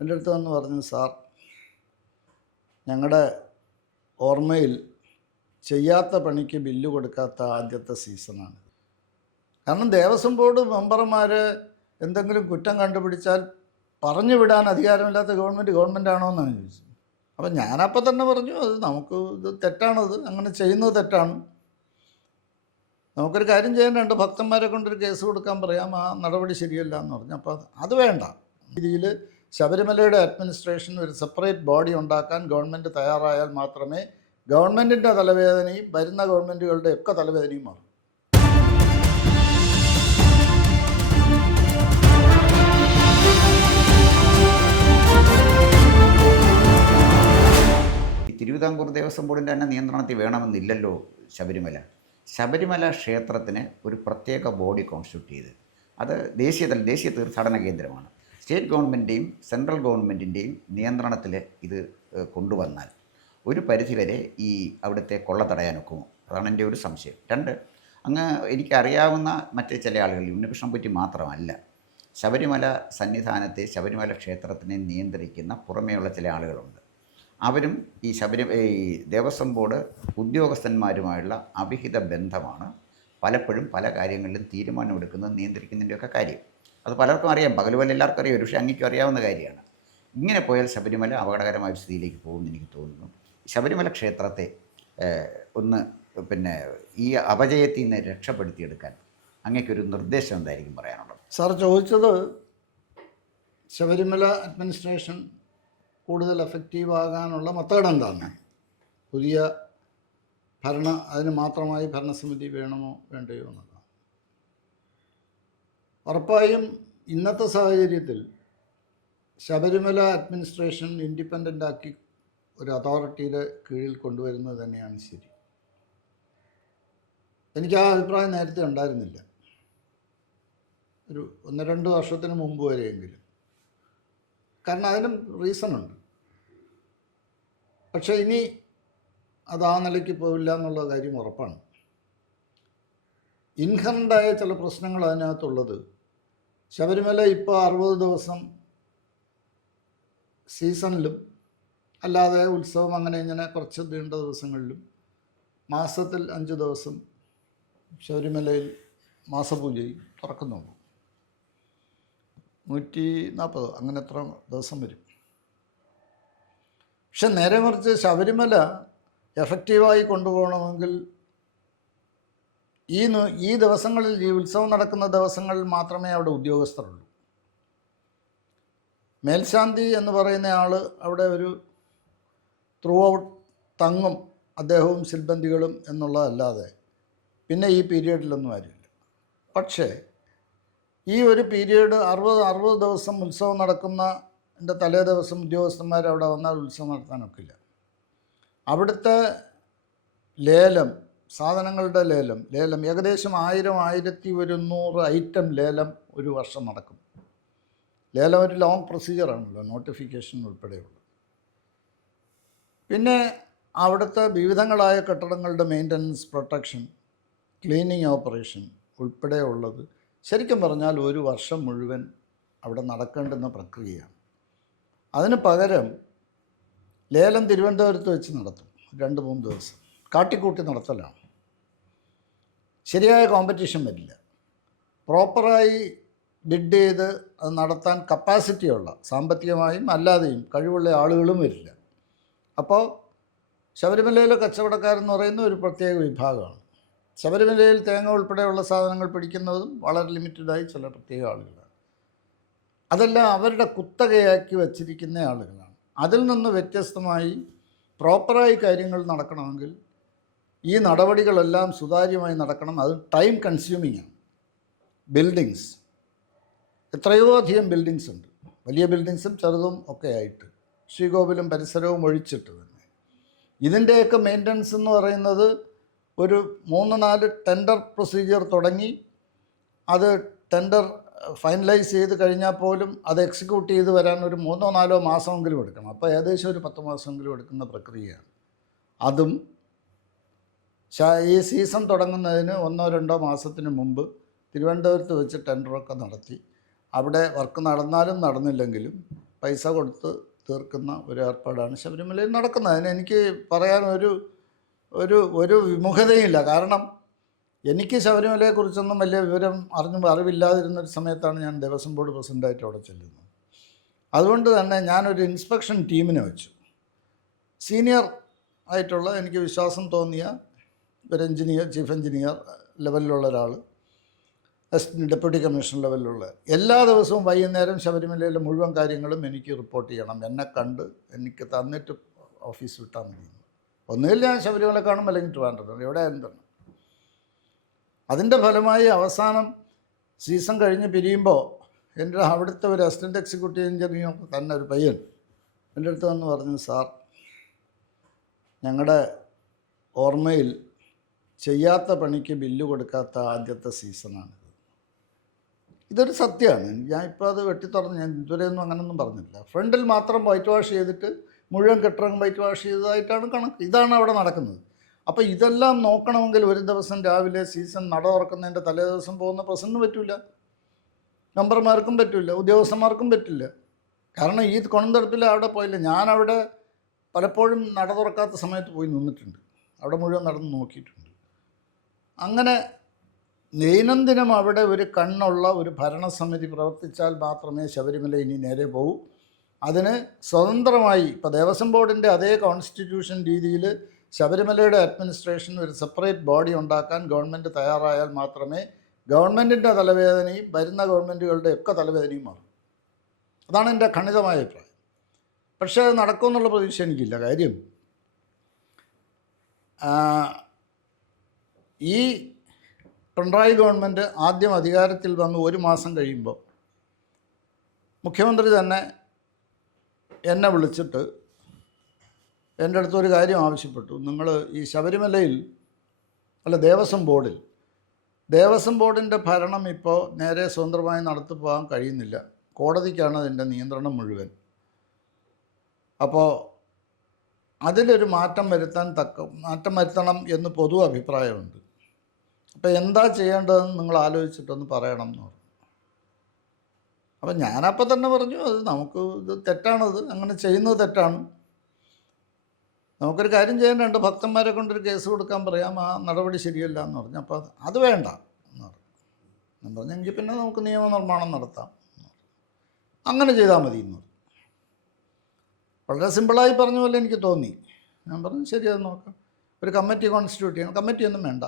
എൻ്റെ അടുത്ത് വന്ന് പറഞ്ഞു, സാർ ഞങ്ങളുടെ ഓർമ്മയിൽ ചെയ്യാത്ത പണിക്ക് ബില്ല് കൊടുക്കാത്ത ആദ്യത്തെ സീസണാണ്. കാരണം ദേവസ്വം ബോർഡ് മെമ്പർമാർ എന്തെങ്കിലും കുറ്റം കണ്ടുപിടിച്ചാൽ പറഞ്ഞു വിടാൻ അധികാരമില്ലാത്ത ഗവൺമെൻറ് ആണോ എന്നാണ് ചോദിച്ചത്. അപ്പം ഞാനപ്പം തന്നെ പറഞ്ഞു, അത് ഇത് തെറ്റാണത്, അങ്ങനെ ചെയ്യുന്നത് തെറ്റാണ്. നമുക്കൊരു കാര്യം ചെയ്യാൻ, 2 ഭക്തന്മാരെ കൊണ്ടൊരു കേസ് കൊടുക്കാൻ പറയാം, ആ നടപടി ശരിയല്ല എന്ന് പറഞ്ഞു. അപ്പോൾ അത് വേണ്ട. രീതിയിൽ ശബരിമലയുടെ അഡ്മിനിസ്ട്രേഷൻ ഒരു സെപ്പറേറ്റ് ബോഡി ഉണ്ടാക്കാൻ ഗവൺമെൻറ് തയ്യാറായാൽ മാത്രമേ ഗവൺമെൻറ്റിൻ്റെ തലവേദനയും വരുന്ന ഗവൺമെൻറ്റുകളുടെ ഒക്കെ തലവേദനയും മാറും. തിരുവിതാംകൂർ ദേവസ്വം ബോർഡിൻ്റെ തന്നെ നിയന്ത്രണത്തിൽ വേണമെന്നില്ലല്ലോ ശബരിമല ക്ഷേത്രത്തിന് ഒരു പ്രത്യേക ബോഡി കോൺസ്റ്റിറ്റ്യൂട്ട് ചെയ്ത്, അത് ദേശീയ തീർത്ഥാടന കേന്ദ്രമാണ്. സ്റ്റേറ്റ് ഗവൺമെൻറ്റിൻ്റെയും സെൻട്രൽ ഗവൺമെൻറ്റിൻ്റെയും നിയന്ത്രണത്തിൽ ഇത് കൊണ്ടുവന്നാൽ ഒരു പരിധിവരെ ഈ അവിടുത്തെ കൊള്ള തടയാനൊക്കുമോ? അതാണ് എൻ്റെ ഒരു സംശയം. 2, അങ്ങ് എനിക്കറിയാവുന്ന മറ്റ് ചില ആളുകൾ, ഉണ്ണികൃഷ്ണൻകുറ്റി മാത്രമല്ല, ശബരിമല സന്നിധാനത്തെ ശബരിമല ക്ഷേത്രത്തിനെ നിയന്ത്രിക്കുന്ന പുറമേയുള്ള ചില ആളുകളുണ്ട്. അവരും ഈ ദേവസ്വം ബോർഡ് ഉദ്യോഗസ്ഥന്മാരുമായുള്ള അവിഹിത ബന്ധമാണ് പലപ്പോഴും പല കാര്യങ്ങളിലും തീരുമാനമെടുക്കുന്നത്, നിയന്ത്രിക്കുന്നതിൻ്റെയൊക്കെ കാര്യം. അത് പലർക്കും അറിയാം, പകലുപോലെ എല്ലാവർക്കും അറിയാം, പക്ഷേ അങ്ങേക്കും അറിയാവുന്ന കാര്യമാണ്. ഇങ്ങനെ പോയാൽ ശബരിമല അപകടകരമായ സ്ഥിതിയിലേക്ക് പോകുമെന്ന് എനിക്ക് തോന്നുന്നു. ശബരിമല ക്ഷേത്രത്തെ ഈ അപജയത്തിൽ നിന്ന് രക്ഷപ്പെടുത്തിയെടുക്കാൻ അങ്ങേക്കൊരു നിർദ്ദേശം എന്തായിരിക്കും പറയാനുള്ളത്? സാർ ചോദിച്ചത് ശബരിമല അഡ്മിനിസ്ട്രേഷൻ കൂടുതൽ എഫക്റ്റീവ് ആകാനുള്ള മെത്തേഡ് എന്താണ്, പുതിയ അതിന് മാത്രമായി ഭരണസമിതി വേണമോ വേണ്ടയോ എന്നതാണ്. ഉറപ്പായും ഇന്നത്തെ സാഹചര്യത്തിൽ ശബരിമല അഡ്മിനിസ്ട്രേഷൻ ഇൻഡിപെൻഡൻ്റ് ആക്കി ഒരു അതോറിറ്റിയുടെ കീഴിൽ കൊണ്ടുവരുന്നത് തന്നെയാണ് ശരി. എനിക്ക് ആ അഭിപ്രായം നേരത്തെ ഉണ്ടായിരുന്നില്ല, ഒരു 1-2 വർഷത്തിന് മുമ്പ് വരെയെങ്കിലും. കാരണം അതിനും റീസണുണ്ട്. പക്ഷേ ഇനി അത് ആ നിലയ്ക്ക് പോവില്ല എന്നുള്ള കാര്യം ഉറപ്പാണ്. ഇൻഹറൻ്റായ ചില പ്രശ്നങ്ങൾ അതിനകത്തുള്ളത്, ശബരിമല ഇപ്പോൾ 60 ദിവസം സീസണിലും അല്ലാതെ ഉത്സവം അങ്ങനെ ഇങ്ങനെ കുറച്ച് നീണ്ട ദിവസങ്ങളിലും മാസത്തിൽ 5 ദിവസം ശബരിമലയിൽ മാസപൂജയും തുറക്കുന്നുള്ളൂ. 140 അങ്ങനെ എത്ര ദിവസം വരും. പക്ഷെ നേരെ മറിച്ച് ശബരിമല എഫക്റ്റീവായി കൊണ്ടുപോകണമെങ്കിൽ ഈ ദിവസങ്ങളിൽ, ഈ ഉത്സവം നടക്കുന്ന ദിവസങ്ങളിൽ മാത്രമേ അവിടെ ഉദ്യോഗസ്ഥരുള്ളൂ. മേൽശാന്തി എന്ന് പറയുന്ന ആൾ അവിടെ ഒരു ത്രൂ ഔട്ട് തങ്ങും, അദ്ദേഹവും സിൽബന്ധികളും എന്നുള്ളതല്ലാതെ പിന്നെ ഈ പീരീഡിലൊന്നും ആരുമില്ല. പക്ഷേ ഈ ഒരു പീരീഡ് 60 ദിവസം ഉത്സവം നടക്കുന്നതിൻ്റെ തലേ ദിവസം ഉദ്യോഗസ്ഥന്മാർ അവിടെ വന്നാൽ ഉത്സവം നടത്താനൊക്കില്ല. അവിടുത്തെ ലേലം, സാധനങ്ങളുടെ ലേലം ഏകദേശം 1000-1100 ഐറ്റം ലേലം ഒരു വർഷം നടക്കും. ലേലം ഒരു ലോങ് പ്രൊസീജിയറാണല്ലോ, നോട്ടിഫിക്കേഷൻ ഉൾപ്പെടെയുള്ളത്. പിന്നെ അവിടുത്തെ വിവിധങ്ങളായ കെട്ടിടങ്ങളുടെ മെയിൻ്റനൻസ്, പ്രൊട്ടക്ഷൻ, ക്ലീനിങ് ഓപ്പറേഷൻ ഉൾപ്പെടെയുള്ളത് ശരിക്കും പറഞ്ഞാൽ ഒരു വർഷം മുഴുവൻ അവിടെ നടക്കേണ്ടുന്ന പ്രക്രിയയാണ്. അതിന് പകരം ലേലം തിരുവനന്തപുരത്ത് വെച്ച് നടത്തും, 2-3 ദിവസം കാട്ടിക്കൂട്ടി നടത്തലാണ്. ശരിയായ കോമ്പറ്റീഷൻ വരില്ല. പ്രോപ്പറായി ബിഡ് ചെയ്ത് അത് നടത്താൻ കപ്പാസിറ്റിയുള്ള, സാമ്പത്തികമായും അല്ലാതെയും കഴിവുള്ള ആളുകളും വരില്ല. അപ്പോൾ ശബരിമലയിലെ കച്ചവടക്കാരെന്ന് പറയുന്ന ഒരു പ്രത്യേക വിഭാഗമാണ്. ശബരിമലയിൽ തേങ്ങ ഉൾപ്പെടെയുള്ള സാധനങ്ങൾ പിടിക്കുന്നതും വളരെ ലിമിറ്റഡായി ചില പ്രത്യേക ആളുകളാണ്. അതെല്ലാം അവരുടെ കുത്തകയാക്കി വച്ചിരിക്കുന്ന ആളുകളാണ്. അതിൽ നിന്ന് വ്യത്യസ്തമായി പ്രോപ്പറായി കാര്യങ്ങൾ നടക്കണമെങ്കിൽ ഈ നടപടികളെല്ലാം സുതാര്യമായി നടക്കണം. അത് ടൈം കൺസ്യൂമിംഗ് ആണ്. ബിൽഡിങ്സ്, എത്രയോ അധികം ബിൽഡിങ്സ് ഉണ്ട്, വലിയ ബിൽഡിങ്സും ചെറുതും ഒക്കെ ആയിട്ട്, ശ്രീകോവിലും പരിസരവും ഒഴിച്ചിട്ട് തന്നെ. ഇതിൻ്റെയൊക്കെ മെയിൻ്റനൻസ് എന്ന് പറയുന്നത് ഒരു 3-4 ടെൻഡർ പ്രൊസീജിയർ തുടങ്ങി അത് ടെൻഡർ ഫൈനലൈസ് ചെയ്ത് കഴിഞ്ഞാൽ പോലും അത് എക്സിക്യൂട്ട് ചെയ്ത് വരാൻ ഒരു 3-4 മാസമെങ്കിലും എടുക്കണം. അപ്പോൾ ഏകദേശം ഒരു 10 മാസമെങ്കിലും എടുക്കുന്ന പ്രക്രിയയാണ്. അതും ഈ സീസൺ തുടങ്ങുന്നതിന് 1-2 മാസത്തിന് മുമ്പ് തിരുവനന്തപുരത്ത് വെച്ച് ടെൻഡറൊക്കെ നടത്തി അവിടെ വർക്ക് നടന്നാലും നടന്നില്ലെങ്കിലും പൈസ കൊടുത്ത് തീർക്കുന്ന ഒരു ഏർപ്പാടാണ് ശബരിമലയിൽ നടക്കുന്നത്. അതിന് എനിക്ക് പറയാൻ ഒരു വിമുഖതയില്ല. കാരണം എനിക്ക് ശബരിമലയെക്കുറിച്ചൊന്നും വലിയ വിവരം അറിവില്ലാതിരുന്നൊരു സമയത്താണ് ഞാൻ ദേവസ്വം ബോർഡ് പ്രസിഡൻ്റായിട്ട് അവിടെ ചെല്ലുന്നത്. അതുകൊണ്ട് തന്നെ ഞാനൊരു ഇൻസ്പെക്ഷൻ ടീമിനെ വെച്ചു. സീനിയർ ആയിട്ടുള്ള എനിക്ക് വിശ്വാസം തോന്നിയ ഒരു എഞ്ചിനീയർ, ചീഫ് എഞ്ചിനീയർ ലെവലിലുള്ള ഒരാൾ, ഡെപ്യൂട്ടി കമ്മീഷണർ ലെവലിലുള്ള, എല്ലാ ദിവസവും വൈകുന്നേരം ശബരിമലയിലെ മുഴുവൻ കാര്യങ്ങളും എനിക്ക് റിപ്പോർട്ട് ചെയ്യണം. എന്നെ കണ്ട് എനിക്ക് തന്നിട്ട് ഓഫീസ് വിട്ടാൽ മതി. ഒന്നുകിൽ ഞാൻ ശബരിമല കാണും, അല്ലെങ്കിൽ ട്രിവാൻഡ്രം, എവിടെ എന്താണ്. അതിൻ്റെ ഫലമായി അവസാനം സീസൺ കഴിഞ്ഞ് പിരിയുമ്പോൾ എൻ്റെ അവിടുത്തെ ഒരു അസിസ്റ്റൻ്റ് എക്സിക്യൂട്ടീവ് എഞ്ചിനീയർ തന്നെ ഒരു പയ്യൻ എൻ്റെ അടുത്ത് വന്ന് പറഞ്ഞു, സാർ, ഞങ്ങളുടെ ഓർമ്മയിൽ ചെയ്യാത്ത പണിക്ക് ബില്ല് കൊടുക്കാത്ത ആദ്യത്തെ സീസണാണിത്. ഇതൊരു സത്യമാണ്. ഞാൻ ഇപ്പോൾ അത് വെട്ടിത്തുറന്ന്, ഞാൻ ഇതുവരെയൊന്നും അങ്ങനെയൊന്നും പറഞ്ഞില്ല. ഫ്രണ്ടിൽ മാത്രം വൈറ്റ് വാഷ് ചെയ്തിട്ട് മുഴുവൻ കെട്ടിടം വൈറ്റ് വാഷ് ചെയ്തതായിട്ടാണ് കണക്ക്. ഇതാണ് അവിടെ നടക്കുന്നത്. അപ്പോൾ ഇതെല്ലാം നോക്കണമെങ്കിൽ ഒരു ദിവസം രാവിലെ സീസൺ നട തുറക്കുന്നതിൻ്റെ തലേ ദിവസം പോകുന്ന പ്രസിഡന്റിന് പറ്റില്ല, മെമ്പർമാർക്കും പറ്റില്ല, ഉദ്യോഗസ്ഥന്മാർക്കും പറ്റില്ല. കാരണം ഈ കൊണന്തടുപ്പിൽ അവിടെ പോയില്ല. ഞാനവിടെ പലപ്പോഴും നട തുറക്കാത്ത സമയത്ത് പോയി നിന്നിട്ടുണ്ട്, അവിടെ മുഴുവൻ നടന്ന് നോക്കിയിട്ടുണ്ട്. അങ്ങനെ ദൈനംദിനം അവിടെ ഒരു കണ്ണുള്ള ഒരു ഭരണസമിതി പ്രവർത്തിച്ചാൽ മാത്രമേ ശബരിമല ഇനി നേരെ പോകൂ. അതിന് സ്വതന്ത്രമായി ഇപ്പോൾ ദേവസ്വം ബോർഡിൻ്റെ അതേ കോൺസ്റ്റിറ്റ്യൂഷൻ രീതിയിൽ ശബരിമലയുടെ അഡ്മിനിസ്ട്രേഷൻ ഒരു സെപ്പറേറ്റ് ബോഡി ഉണ്ടാക്കാൻ ഗവൺമെൻറ് തയ്യാറായാൽ മാത്രമേ ഗവൺമെൻറ്റിൻ്റെ തലവേദനയും വരുന്ന ഗവൺമെൻറ്റുകളുടെ ഒക്കെ തലവേദനയും മാറും. അതാണ് എൻ്റെ ഖണ്ഡിതമായ അഭിപ്രായം. പക്ഷേ അത് നടക്കുമെന്നുള്ള പ്രതീക്ഷ എനിക്കില്ല. കാര്യം ഈ പിണറായി ഗവൺമെൻറ് ആദ്യം അധികാരത്തിൽ വന്ന് ഒരു മാസം കഴിയുമ്പോൾ മുഖ്യമന്ത്രി തന്നെ എന്നെ വിളിച്ചിട്ട് എൻ്റെ അടുത്തൊരു കാര്യം ആവശ്യപ്പെട്ടു. നിങ്ങൾ ഈ ശബരിമലയിൽ ദേവസ്വം ബോർഡിൻ്റെ ഭരണം ഇപ്പോൾ നേരെ സ്വതന്ത്രമായി നടത്തി പോകാൻ കഴിയുന്നില്ല. കോടതിക്കാണ് അതിൻ്റെ നിയന്ത്രണം മുഴുവൻ. അപ്പോൾ അതിലൊരു മാറ്റം വരുത്തണം എന്ന് പൊതു അഭിപ്രായമുണ്ട്. അപ്പോൾ എന്താ ചെയ്യേണ്ടതെന്ന് നിങ്ങൾ ആലോചിച്ചിട്ടൊന്ന് പറയണം എന്ന് പറഞ്ഞു. അപ്പം ഞാനപ്പോൾ തന്നെ പറഞ്ഞു, ഇത് തെറ്റാണത്, അങ്ങനെ ചെയ്യുന്നത് തെറ്റാണ്. നമുക്കൊരു കാര്യം ചെയ്യാനുണ്ട്, ഭക്തന്മാരെ കൊണ്ടൊരു കേസ് കൊടുക്കാൻ പറയാം, ആ നടപടി ശരിയല്ല എന്ന് പറഞ്ഞു. അപ്പോൾ അത് വേണ്ട എന്ന് പറഞ്ഞു. ഞാൻ പറഞ്ഞു, എങ്കിൽ പിന്നെ നമുക്ക് നിയമനിർമ്മാണം നടത്താം, അങ്ങനെ ചെയ്താൽ മതി എന്ന് പറഞ്ഞു. വളരെ സിമ്പിളായി പറഞ്ഞ പോലെ എനിക്ക് തോന്നി. ഞാൻ പറഞ്ഞു, ശരി, അത് നോക്കാം, ഒരു കമ്മിറ്റി കോൺസ്റ്റിറ്റ്യൂട്ട് ചെയ്യണം. കമ്മിറ്റിയൊന്നും വേണ്ട,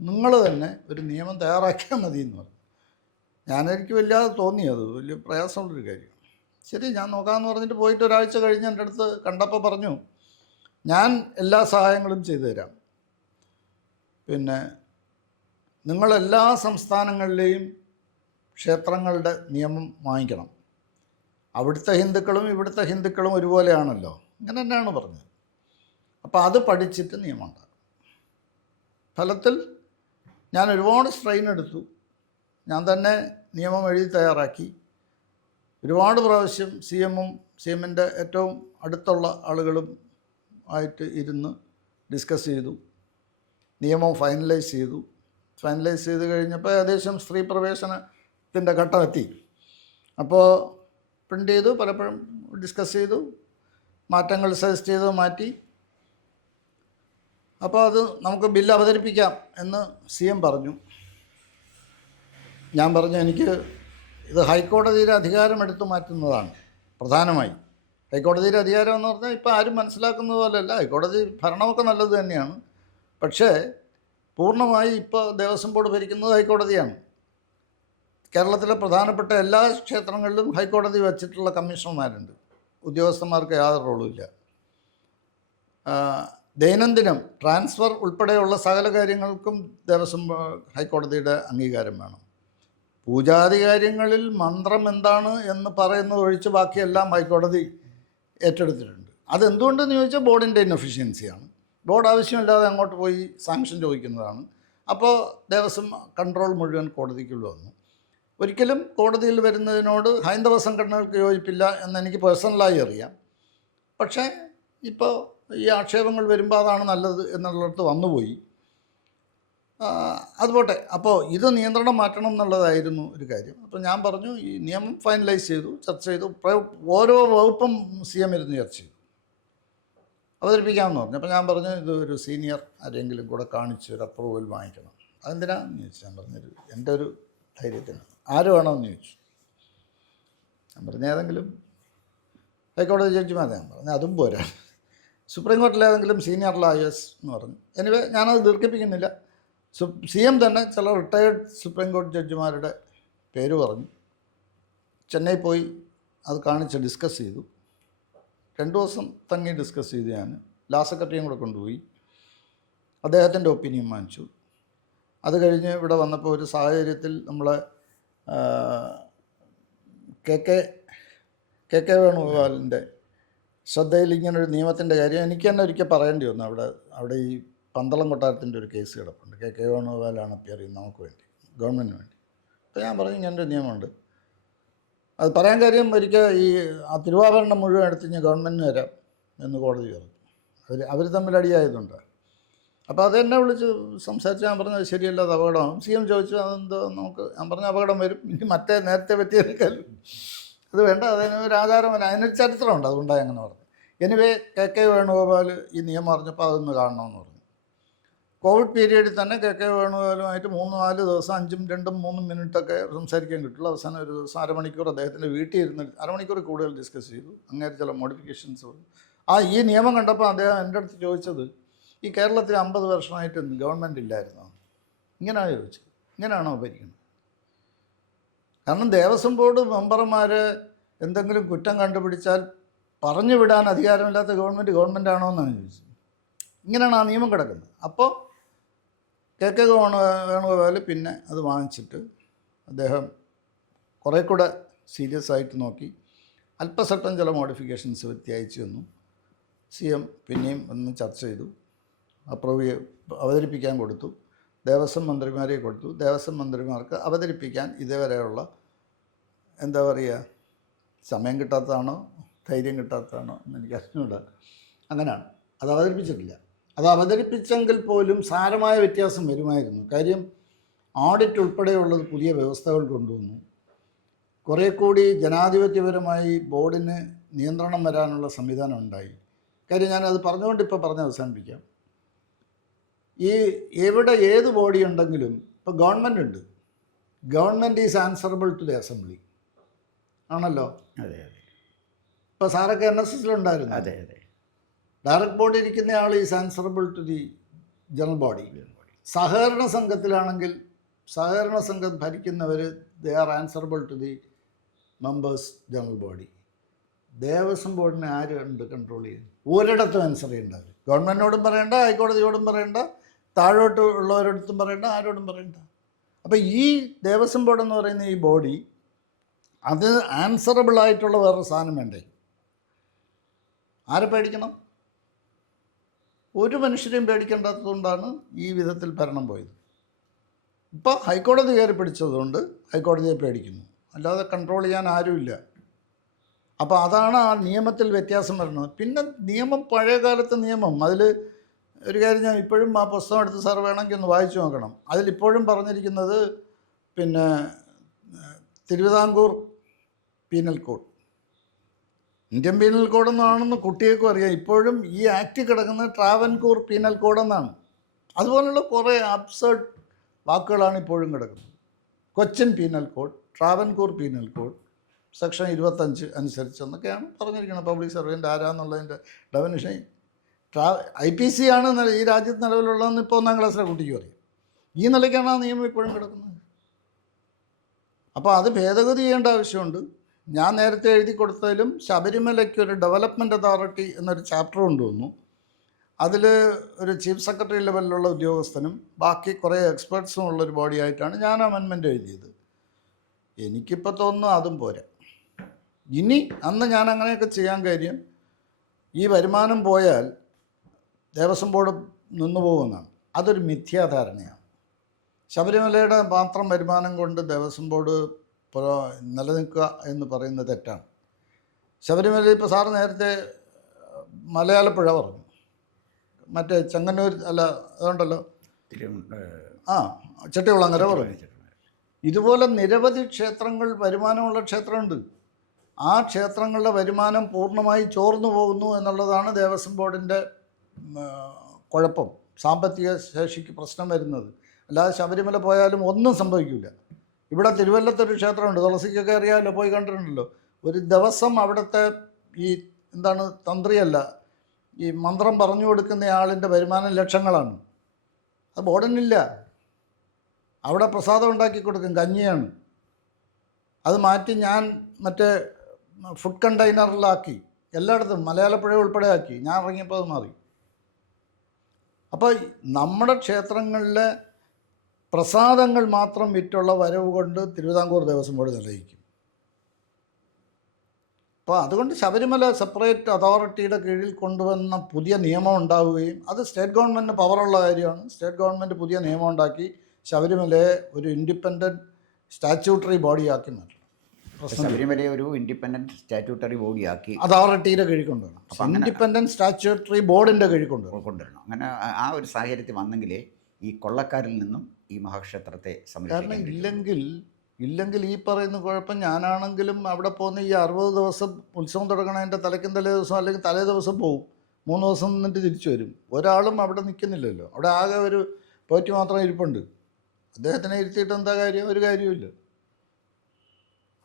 നിങ്ങൾ തന്നെ ഒരു നിയമം തയ്യാറാക്കിയാൽ മതി എന്ന് പറഞ്ഞു. എനിക്ക് വല്ലാതെ തോന്നി, അത് വലിയ പ്രയാസമുള്ളൊരു കാര്യം. ശരി, ഞാൻ നോക്കാമെന്ന് പറഞ്ഞിട്ട് പോയിട്ട് ഒരാഴ്ച കഴിഞ്ഞ് എൻ്റെ അടുത്ത് കണ്ടപ്പോൾ പറഞ്ഞു, ഞാൻ എല്ലാ സഹായങ്ങളും ചെയ്തു തരാം. പിന്നെ നിങ്ങളെല്ലാ സംസ്ഥാനങ്ങളിലെയും ക്ഷേത്രങ്ങളുടെ നിയമം വാങ്ങിക്കണം. അവിടുത്തെ ഹിന്ദുക്കളും ഇവിടുത്തെ ഹിന്ദുക്കളും ഒരുപോലെയാണല്ലോ, ഇങ്ങനെ തന്നെയാണ് പറഞ്ഞത്. അപ്പോൾ അത് പഠിച്ചിട്ട് നിയമം ഉണ്ടാകും. ഫലത്തിൽ ഞാൻ ഒരുപാട് സ്ട്രെയിൻ എടുത്തു. ഞാൻ തന്നെ നിയമം എഴുതി തയ്യാറാക്കി. ഒരുപാട് പ്രാവശ്യം സി എമ്മിൻ്റെ ഏറ്റവും അടുത്തുള്ള ആളുകളും ആയിട്ട് ഇരുന്ന് ഡിസ്കസ് ചെയ്തു. നിയമം ഫൈനലൈസ് ചെയ്ത് കഴിഞ്ഞപ്പോൾ ഏകദേശം സ്ത്രീ പ്രവേശനത്തിൻ്റെ ഘട്ടമെത്തി. അപ്പോൾ പ്രിൻ്റ് ചെയ്തു, പലപ്പോഴും ഡിസ്കസ് ചെയ്തു, മാറ്റങ്ങൾ സജസ്റ്റ് ചെയ്ത് മാറ്റി. അപ്പോൾ അത് നമുക്ക് ബില്ല് അവതരിപ്പിക്കാം എന്ന് സി എം പറഞ്ഞു. ഞാൻ പറഞ്ഞു, എനിക്ക് ഇത് ഹൈക്കോടതിയുടെ അധികാരം എടുത്തു മാറ്റുന്നതാണ് പ്രധാനമായി. ഹൈക്കോടതിയുടെ അധികാരം എന്ന് പറഞ്ഞാൽ ഇപ്പോൾ ആരും മനസ്സിലാക്കുന്നത് പോലെയല്ല. ഹൈക്കോടതി ഭരണമൊക്കെ നല്ലത് തന്നെയാണ്. പക്ഷേ പൂർണ്ണമായി ഇപ്പോൾ ദേവസ്വം ബോർഡ് ഭരിക്കുന്നത് ഹൈക്കോടതിയാണ്. കേരളത്തിലെ പ്രധാനപ്പെട്ട എല്ലാ ക്ഷേത്രങ്ങളിലും ഹൈക്കോടതി വച്ചിട്ടുള്ള കമ്മീഷണർമാരുണ്ട്. ഉദ്യോഗസ്ഥന്മാർക്ക് യാതൊരു റോളുമില്ല. ദൈനംദിനം ട്രാൻസ്ഫർ ഉൾപ്പെടെയുള്ള സകല കാര്യങ്ങൾക്കും ഹൈക്കോടതിയുടെ അംഗീകാരം വേണം. പൂജാതി കാര്യങ്ങളിൽ മന്ത്രം എന്താണ് എന്ന് പറയുന്നത് ഒഴിച്ച് ബാക്കിയെല്ലാം ഹൈക്കോടതി ഏറ്റെടുത്തിട്ടുണ്ട്. അതെന്തുകൊണ്ടെന്ന് ചോദിച്ചാൽ ബോർഡിൻ്റെ ഇൻഎഫിഷ്യൻസിയാണ്. ബോർഡ് ആവശ്യമില്ലാതെ അങ്ങോട്ട് പോയി സാങ്ഷൻ ചോദിക്കുന്നതാണ്. അപ്പോൾ ദേവസ്വം കൺട്രോൾ മുഴുവൻ കോടതിക്കുള്ള വന്നു. ഒരിക്കലും കോടതിയിൽ വരുന്നതിനോട് ഹൈന്ദവ സംഘടനകൾക്ക് യോജിപ്പില്ല എന്നെനിക്ക് പേഴ്സണലായി അറിയാം. പക്ഷേ ഇപ്പോൾ ഈ ആക്ഷേപങ്ങൾ വരുമ്പോൾ അതാണ് നല്ലത് എന്നുള്ളിടത്ത് വന്നുപോയി. അത് പോട്ടെ. അപ്പോൾ ഇത് നിയന്ത്രണം മാറ്റണം എന്നുള്ളതായിരുന്നു ഒരു കാര്യം. അപ്പോൾ ഞാൻ പറഞ്ഞു ഈ നിയമം ഫൈനലൈസ് ചെയ്തു, ചർച്ച ചെയ്തു. ഓരോ വകുപ്പും CM ഇരുന്ന് ചർച്ച ചെയ്തു, അവതരിപ്പിക്കാമെന്ന് പറഞ്ഞു. അപ്പോൾ ഞാൻ പറഞ്ഞു ഇത് ഒരു സീനിയർ ആരെങ്കിലും കൂടെ കാണിച്ച് ഒരു അപ്രൂവൽ വാങ്ങിക്കണം. അതെന്തിനാന്ന് ചോദിച്ചു. ഞാൻ പറഞ്ഞൊരു എൻ്റെ ഒരു ധൈര്യത്തിന് ആര് വേണമെന്ന് ചോദിച്ചു. ഞാൻ പറഞ്ഞു ഏതെങ്കിലും ഹൈക്കോടതി ജഡ്ജിമാരെ. ഞാൻ പറഞ്ഞു അതും പോരാ, സുപ്രീം കോടതിയിലെ ഏതെങ്കിലും സീനിയർ ലായേഴ്സ് എന്ന് പറഞ്ഞു. എനിവേ ഞാനത് ദീർഘിപ്പിക്കുന്നില്ല. CM തന്നെ ചില റിട്ടയേർഡ് സുപ്രീം കോടതി ജഡ്ജിമാരുടെ പേര് പറഞ്ഞു. ചെന്നൈ പോയി അത് കാണിച്ച് ഡിസ്കസ് ചെയ്തു. 2 ദിവസം തങ്ങി ഡിസ്കസ് ചെയ്ത് ഞാൻ ലാ സെക്രട്ടറിയും കൂടെ കൊണ്ടുപോയി അദ്ദേഹത്തിൻ്റെ ഒപ്പീനിയൻ വാങ്ങിച്ചു. അത് കഴിഞ്ഞ് ഇവിടെ വന്നപ്പോൾ ഒരു സാഹചര്യത്തിൽ നമ്മളെ കെ കെ വേണുഗോപാലിൻ്റെ ശ്രദ്ധയിൽ ഇങ്ങനൊരു നിയമത്തിൻ്റെ കാര്യം എനിക്ക് തന്നെ ഒരിക്കൽ പറയേണ്ടി വന്നു. അവിടെ ഈ പന്തളം കൊട്ടാരത്തിൻ്റെ ഒരു കേസ് കിടപ്പുണ്ട്. കെ വേണുഗോപാലാണ് അപ്പിയർ ചെയ്യുന്നത് നമുക്ക് വേണ്ടി, ഗവൺമെൻറ്റിന് വേണ്ടി. അപ്പോൾ ഞാൻ പറഞ്ഞു ഇങ്ങനൊരു നിയമമുണ്ട്. അത് പറയാൻ കാര്യം ഒരിക്കൽ ഈ തിരുവാഭരണം മുഴുവൻ എടുത്ത് ഞാൻ ഗവൺമെൻറ്റിന് തരാം എന്ന് കോടതി പറഞ്ഞു. അവർ തമ്മിൽ അടിയായതുണ്ട്. അപ്പോൾ അതെന്നെ വിളിച്ച് സംസാരിച്ച് ഞാൻ പറഞ്ഞത് ശരിയല്ല, അത് അപകടമാകും. CM ചോദിച്ചു അതെന്തോ നമുക്ക്. ഞാൻ പറഞ്ഞ അപകടം വരും, ഇനി നേരത്തെ പറ്റിയേക്കാൾ അത് വേണ്ട, അതിനൊരു ആധാരമല്ല, അതിനൊരു ചരിത്രമുണ്ട്, അതുകൊണ്ടാണ് അങ്ങനെ പറഞ്ഞു. എനിവേ കെ വേണുഗോപാൽ ഈ നിയമം അറിഞ്ഞപ്പോൾ അതൊന്ന് കാണണമെന്ന് പറഞ്ഞു. കോവിഡ് പീരീഡിൽ തന്നെ കെ വേണുഗോപാലുമായിട്ട് 3-4 ദിവസം 5, 2, 3 മിനിറ്റൊക്കെ സംസാരിക്കാൻ കിട്ടുള്ളൂ. അവസാനം ഒരു ദിവസം അരമണിക്കൂർ അദ്ദേഹത്തിൻ്റെ വീട്ടിൽ ഇരുന്ന് അരമണിക്കൂർ കൂടുതൽ ഡിസ്കസ് ചെയ്തു. അങ്ങനെ ചില മോഡിഫിക്കേഷൻസ് വന്നു. ഈ നിയമം കണ്ടപ്പോൾ അദ്ദേഹം എൻ്റെ അടുത്ത് ചോദിച്ചത് ഈ കേരളത്തിൽ 50 വർഷമായിട്ട് ഗവൺമെൻറ് ഇല്ലായിരുന്നോ, ഇങ്ങനെയാണ് ചോദിച്ചത്. ഇങ്ങനെയാണോ ഭരിക്കുന്നത്? കാരണം ദേവസ്വം ബോർഡ് മെമ്പർമാർ എന്തെങ്കിലും കുറ്റം കണ്ടുപിടിച്ചാൽ പറഞ്ഞു വിടാൻ അധികാരമില്ലാത്ത ഗവൺമെൻറ് ആണോ എന്നാണ് ചോദിച്ചത്. ഇങ്ങനെയാണ് ആ നിയമം കിടക്കുന്നത്. അപ്പോൾ കെ വേണുഗോപാൽ പിന്നെ അത് വാങ്ങിച്ചിട്ട് അദ്ദേഹം കുറേ കൂടെ സീരിയസ് ആയിട്ട് നോക്കി അല്പസട്ടം ചില മോഡിഫിക്കേഷൻസ് വരുത്തി അയച്ചു തന്നു. CM പിന്നെയും ഒന്ന് ചർച്ച ചെയ്തു, അവതരിപ്പിക്കാൻ കൊടുത്തു. ദേവസ്വം മന്ത്രിമാരെ കൊടുത്തു. ദേവസ്വം മന്ത്രിമാർക്ക് അവതരിപ്പിക്കാൻ ഇതേവരെയുള്ള എന്താ പറയുക, സമയം കിട്ടാത്തതാണോ ധൈര്യം കിട്ടാത്തതാണോ എന്ന് എനിക്ക് അറിഞ്ഞൂടാ. അങ്ങനെയാണ് അത് അവതരിപ്പിച്ചിട്ടില്ല. അത് അവതരിപ്പിച്ചെങ്കിൽ പോലും സാരമായ വ്യത്യാസം വരുമായിരുന്നു. കാര്യം ഓഡിറ്റ് ഉൾപ്പെടെയുള്ളത് പുതിയ വ്യവസ്ഥകൾ കൊണ്ടുവന്നു. കുറേ കൂടി ജനാധിപത്യപരമായി ബോർഡിന് നിയന്ത്രണം വരാനുള്ള സംവിധാനം ഉണ്ടായി. കാര്യം ഞാനത് പറഞ്ഞുകൊണ്ട് ഇപ്പോൾ പറഞ്ഞ് അവസാനിപ്പിക്കാം. എവിടെ ഏത് ബോഡി ഉണ്ടെങ്കിലും ഇപ്പോൾ ഗവൺമെൻറ് ഉണ്ട്, government is answerable to the assembly ആണല്ലോ. അതെ അതെ. ഇപ്പോൾ സാറൊക്കെ NSSലുണ്ടായിരുന്നു. അതെ അതെ. ഡയറക്റ്റ് ബോർഡ് ഇരിക്കുന്ന ആൾ is answerable to the general body. സഹകരണ സംഘത്തിലാണെങ്കിൽ സഹകരണ സംഘം ഭരിക്കുന്നവർ they are answerable to the members general body. Devaswom ബോർഡിനെ ആരുണ്ട് കൺട്രോൾ ചെയ്യുന്നത്? ഒരിടത്തും ആൻസർ ചെയ്യേണ്ടവർ. ഗവൺമെൻറ്റിനോടും പറയേണ്ട, ഹൈക്കോടതിയോടും പറയേണ്ട, താഴോട്ട് ഉള്ളവരടുത്തും പറയേണ്ട, ആരോടും പറയേണ്ട. അപ്പോൾ ഈ ദേവസ്വം ബോർഡ് എന്ന് പറയുന്ന ഈ ബോഡി അത് ആൻസറബിൾ ആയിട്ടുള്ള വേറൊരു സാധനം വേണ്ടേ? ആരെ പേടിക്കണം? ഒരു മനുഷ്യരെയും പേടിക്കേണ്ടാത്തതുകൊണ്ടാണ് ഈ വിധത്തിൽ ഭരണം പോയത്. ഇപ്പോൾ ഹൈക്കോടതി കയറി പിടിച്ചതുകൊണ്ട് ഹൈക്കോടതിയെ പേടിക്കുന്നു, അല്ലാതെ കൺട്രോൾ ചെയ്യാൻ ആരുമില്ല. അപ്പോൾ അതാണ് ആ നിയമത്തിൽ വ്യത്യാസം വരുന്നത്. പിന്നെ നിയമം പഴയ കാലത്തെ നിയമം, അതിൽ ഒരു കാര്യം ഞാൻ ഇപ്പോഴും ആ പുസ്തകം എടുത്ത് സാർ വേണമെങ്കിൽ ഒന്ന് വായിച്ചു നോക്കണം. അതിലിപ്പോഴും പറഞ്ഞിരിക്കുന്നത് പിന്നെ Thiruvithamkoor penal code, Indian penal code എന്നാണെന്ന് കുട്ടികൾക്കും അറിയാം. ഇപ്പോഴും ഈ ആക്ട് കിടക്കുന്നത് ട്രാവൻകൂർ പീനൽ കോഡ് എന്നാണ്. അതുപോലുള്ള കുറേ അബ്സേർഡ് വാക്കുകളാണ് ഇപ്പോഴും കിടക്കുന്നത്. Cochin penal code, Travancore penal code, section 25 അനുസരിച്ചെന്നൊക്കെയാണ് പറഞ്ഞിരിക്കുന്നത്. പബ്ലിക് സർവൻറ്റ് ആരാന്നുള്ളതിൻ്റെ ഡെഫിനിഷൻ IPC ആണ് ഈ രാജ്യത്ത് നിലവിലുള്ളതെന്ന് ഇപ്പോൾ 1-ാം ക്ലാസ്സിലെ കുട്ടിക്ക് അറിയാം. ഈ നിലയ്ക്കാണ് ആ നിയമം ഇപ്പോഴും കിടക്കുന്നത്. അപ്പോൾ അത് ഭേദഗതി ചെയ്യേണ്ട ആവശ്യമുണ്ട്. ഞാൻ നേരത്തെ എഴുതി കൊടുത്തതിലും ശബരിമലയ്ക്ക് ഒരു ഡെവലപ്മെൻറ്റ് അതോറിറ്റി എന്നൊരു ചാപ്റ്റർ കൊണ്ടുവന്നു. അതിൽ ഒരു ചീഫ് സെക്രട്ടറി ലെവലിലുള്ള ഉദ്യോഗസ്ഥനും ബാക്കി കുറേ എക്സ്പേർട്സും ഉള്ളൊരു ബോഡി ആയിട്ടാണ് ഞാൻ അമെൻമെൻറ്റ് എഴുതിയത്. എനിക്കിപ്പോൾ തോന്നുന്നു അതും പോരാ. ഇനി അന്ന് ഞാൻ അങ്ങനെയൊക്കെ ചെയ്യാൻ കാര്യം ഈ വരുമാനം പോയാൽ ദേവസ്വം ബോർഡ് നിന്നു പോകുമെന്നാണ്. അതൊരു മിഥ്യാധാരണയാണ്. ശബരിമലയുടെ മാത്രം വരുമാനം കൊണ്ട് ദേവസ്വം ബോർഡ് നിലനിൽക്കുക എന്ന് പറയുന്നത് തെറ്റാണ്. ശബരിമല ഇപ്പോൾ സാറ് നേരത്തെ മലയാളപ്പുഴ പറഞ്ഞു, മറ്റേ ചെങ്ങന്നൂർ അല്ല അതുകൊണ്ടല്ലോ ചെട്ടികുളങ്ങര പറഞ്ഞു. ഇതുപോലെ നിരവധി ക്ഷേത്രങ്ങൾ, വരുമാനമുള്ള ക്ഷേത്രമുണ്ട്. ആ ക്ഷേത്രങ്ങളുടെ വരുമാനം പൂർണ്ണമായി ചോർന്നു പോകുന്നു എന്നുള്ളതാണ് ദേവസ്വം ബോർഡിൻ്റെ കുഴപ്പം. സാമ്പത്തിക ശേഷിക്ക് പ്രശ്നം വരുന്നത്. അല്ലാതെ ശബരിമല പോയാലും ഒന്നും സംഭവിക്കില്ല. ഇവിടെ തിരുവല്ലത്തൊരു ക്ഷേത്രമുണ്ട്, തുളസിക്കൊക്കെ അറിയാമല്ലോ, പോയി കണ്ടിട്ടുണ്ടല്ലോ. ഒരു ദിവസം അവിടുത്തെ ഈ തന്ത്രിയല്ല, ഈ മന്ത്രം പറഞ്ഞു കൊടുക്കുന്ന ആളിൻ്റെ വരുമാനം ലക്ഷങ്ങളാണ്. അത് ബോർഡിനില്ല. അവിടെ പ്രസാദം ഉണ്ടാക്കി കൊടുക്കും, കഞ്ഞിയാണ്. അത് മാറ്റി ഞാൻ മറ്റേ ഫുഡ് കണ്ടെയ്നറിലാക്കി എല്ലായിടത്തും, മലയാളപ്പുഴ ഉൾപ്പെടെ ആക്കി. ഞാൻ ഇറങ്ങിയപ്പോൾ അത് മാറി. അപ്പോൾ നമ്മുടെ ക്ഷേത്രങ്ങളിലെ പ്രസാദങ്ങൾ മാത്രം വിറ്റുള്ള വരവ് കൊണ്ട് തിരുവിതാംകൂർ ദേവസ്വം ബോർഡ് നിലനിൽക്കും. അപ്പോൾ അതുകൊണ്ട് ശബരിമല സെപ്പറേറ്റ് അതോറിറ്റിയുടെ കീഴിൽ കൊണ്ടുവന്ന പുതിയ നിയമം ഉണ്ടാവുകയും, അത് സ്റ്റേറ്റ് ഗവൺമെൻറ്റിന് പവറുള്ള കാര്യമാണ്. സ്റ്റേറ്റ് ഗവൺമെൻറ് പുതിയ നിയമം ഉണ്ടാക്കി ശബരിമലയെ ഒരു ഇൻഡിപെൻഡൻറ്റ് സ്റ്റാറ്റ്യൂട്ടറി ബോഡിയാക്കി മാറ്റണം. ശബരിമലയെ ഒരു ഇൻഡിപെൻഡൻറ്റ് സ്റ്റാറ്റ്യൂട്ടറി ബോഡിയാക്കി അതോറിറ്റിയുടെ കീഴിൽ കൊണ്ടുവരണം. ഇൻഡിപെൻഡൻറ്റ് സ്റ്റാറ്റ്യൂട്ടറി ബോർഡിൻ്റെ കീഴിൽ കൊണ്ടുവരണം. അങ്ങനെ ആ ഒരു സാഹചര്യത്തിൽ വന്നെങ്കിലേ ഈ കൊള്ളക്കാരിൽ നിന്നും ഈ മഹാക്ഷേത്രത്തെ സംരക്ഷിക്കാൻ. കാരണം ഇല്ലെങ്കിൽ ഈ പറയുന്ന കുഴപ്പം, ഞാനാണെങ്കിലും അവിടെ പോകുന്ന ഈ 60 ദിവസം ഉത്സവം തുടങ്ങണതിൻ്റെ തലേ ദിവസം അല്ലെങ്കിൽ തലേ ദിവസം പോവും, 3 ദിവസം നിന്നിട്ട് തിരിച്ചു വരും. ഒരാളും അവിടെ നിൽക്കുന്നില്ലല്ലോ. അവിടെ ആകെ ഒരു പോറ്റി മാത്രം ഇരിപ്പുണ്ട്. അദ്ദേഹത്തിനെ ഇരുത്തിയിട്ട് എന്താ കാര്യം? ഒരു കാര്യവുമില്ല.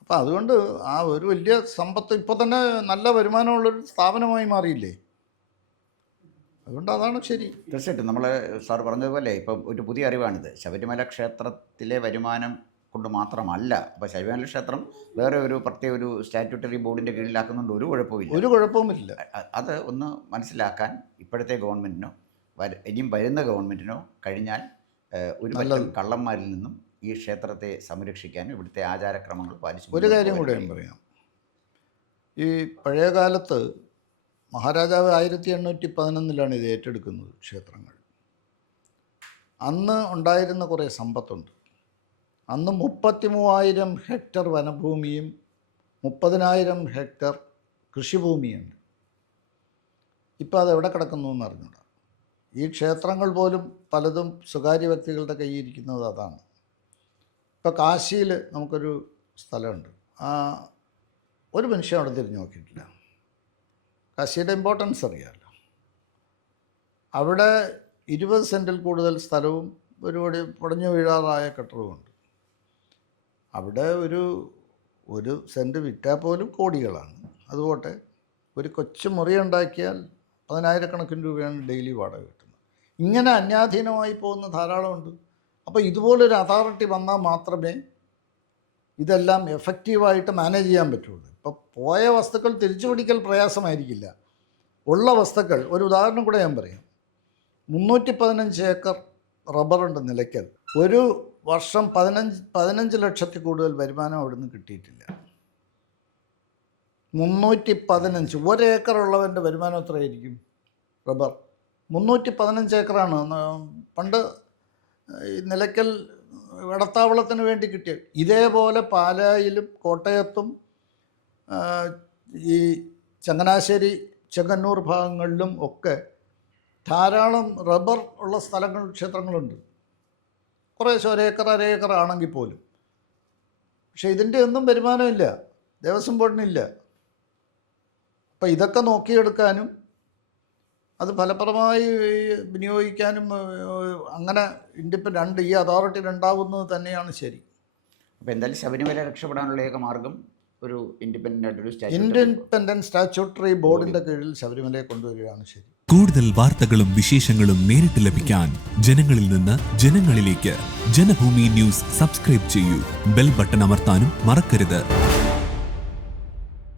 അപ്പം അതുകൊണ്ട് ആ ഒരു വലിയ സമ്പത്ത് ഇപ്പോൾ തന്നെ നല്ല വരുമാനമുള്ളൊരു സ്ഥാപനമായി മാറിയില്ലേ. അതുകൊണ്ട് അതാണ് ശരി. തീർച്ചയായിട്ടും നമ്മൾ സാർ പറഞ്ഞതുപോലെ ഇപ്പം ഒരു പുതിയ അറിവാണിത്. ശബരിമല ക്ഷേത്രത്തിലെ വരുമാനം കൊണ്ട് മാത്രമല്ല, അപ്പോൾ ശബരിമല ക്ഷേത്രം വേറെ ഒരു പ്രത്യേക ഒരു സ്റ്റാറ്റ്യൂട്ടറി ബോർഡിൻ്റെ കീഴിലാക്കുന്നുണ്ട്. ഒരു കുഴപ്പവുമില്ല. അത് ഒന്ന് മനസ്സിലാക്കാൻ ഇപ്പോഴത്തെ ഗവൺമെൻറ്റിനോ ഇനിയും വരുന്ന ഗവൺമെൻറ്റിനോ കഴിഞ്ഞാൽ ഒരു പറ്റം കള്ളന്മാരിൽ നിന്നും ഈ ക്ഷേത്രത്തെ സംരക്ഷിക്കാനും ഇവിടുത്തെ ആചാരക്രമങ്ങൾ പാലിച്ചു. ഒരു കാര്യം കൂടെ ഞാൻ പറയാം. ഈ പഴയ കാലത്ത് മഹാരാജാവ് 1811 ഇത് ഏറ്റെടുക്കുന്നത് ക്ഷേത്രങ്ങൾ. അന്ന് ഉണ്ടായിരുന്ന കുറേ സമ്പത്തുണ്ട്. അന്ന് 33,000 ഹെക്ടർ വനഭൂമിയും 30,000 ഹെക്ടർ കൃഷിഭൂമിയുണ്ട്. ഇപ്പോൾ അതെവിടെ കിടക്കുന്നു എന്ന് അറിഞ്ഞൂടാ. ഈ ക്ഷേത്രങ്ങൾ പോലും പലതും സ്വകാര്യ വ്യക്തികളുടെ കയ്യിരിക്കുന്നത് അതാണ്. ഇപ്പോൾ കാശിയിൽ നമുക്കൊരു സ്ഥലമുണ്ട്. ഒരു മനുഷ്യൻ അവിടെ തിരിഞ്ഞു നോക്കിയിട്ടില്ല. കാശിയുടെ ഇമ്പോർട്ടൻസ് അറിയാമല്ലോ. അവിടെ 20 സെൻറ്റിൽ കൂടുതൽ സ്ഥലവും ഒരുപാട് പൊടഞ്ഞു വീഴാറായ കെട്ടിടവുമുണ്ട്. അവിടെ ഒരു സെൻറ്റ് വിറ്റാൽ പോലും കോടികളാണ്. അതുപോട്ടെ, ഒരു കൊച്ചു മുറി ഉണ്ടാക്കിയാൽ 10,000 രൂപയാണ് ഡെയിലി വാടക കിട്ടുന്നത്. ഇങ്ങനെ അന്യാധീനമായി പോകുന്ന ധാരാളമുണ്ട്. അപ്പോൾ ഇതുപോലൊരു അതോറിറ്റി വന്നാൽ മാത്രമേ ഇതെല്ലാം എഫക്റ്റീവായിട്ട് മാനേജ് ചെയ്യാൻ പറ്റുള്ളൂ. ഇപ്പോൾ പോയ വസ്തുക്കൾ തിരിച്ചു പിടിക്കൽ പ്രയാസമായിരിക്കില്ല. ഉള്ള വസ്തുക്കൾ, ഒരു ഉദാഹരണം കൂടെ ഞാൻ പറയാം. 315 ഏക്കർ റബ്ബറുണ്ട് നിലയ്ക്കൽ. ഒരു വർഷം 15 ലക്ഷത്തിൽ കൂടുതൽ വരുമാനം അവിടുന്ന് കിട്ടിയിട്ടില്ല. 315, 1 ഏക്കറുള്ളവൻ്റെ വരുമാനം എത്രയായിരിക്കും? റബ്ബർ 315 ഏക്കറാണ്. പണ്ട് ഈ നിലയ്ക്കൽ ഇടത്താവളത്തിന് വേണ്ടി കിട്ടിയ ഇതേപോലെ പാലായിലും കോട്ടയത്തും ഈ ചങ്ങനാശ്ശേരി ചെങ്ങന്നൂർ ഭാഗങ്ങളിലും ഒക്കെ ധാരാളം റബ്ബർ ഉള്ള സ്ഥലങ്ങൾ, ക്ഷേത്രങ്ങളുണ്ട്. കുറേശ്ശെ 1 ഏക്കർ 1.5 ഏക്കർ ആണെങ്കിൽ പോലും. പക്ഷേ ഇതിൻ്റെ ഒന്നും വരുമാനമില്ല, ദേവസ്വം ബോർഡിനില്ല. അപ്പം ഇതൊക്കെ നോക്കിയെടുക്കാനും അത് ഫലപ്രദമായി വിനിയോഗിക്കാനും അങ്ങനെ ഈ അതോറിറ്റി ഉണ്ടാവുന്നത് തന്നെയാണ് ശരി. അപ്പോൾ എന്തായാലും ശബരിമല രക്ഷപ്പെടാനുള്ള ഏക മാർഗം ഒരു ഇൻഡിപെൻഡൻറ്റ് സ്റ്റാറ്റ്യൂട്ടറി ബോർഡിൻ്റെ കീഴിൽ ശബരിമലയെ കൊണ്ടുവരികയാണ് ശരി. കൂടുതൽ വാർത്തകളും വിശേഷങ്ങളും നേരിട്ട് ലഭിക്കാൻ ജനങ്ങളിൽ നിന്ന് ജനങ്ങളിലേക്ക് ജനഭൂമി ന്യൂസ് സബ്സ്ക്രൈബ് ചെയ്യൂ. ബെൽ ബട്ടൺ അമർത്താനും മറക്കരുത്.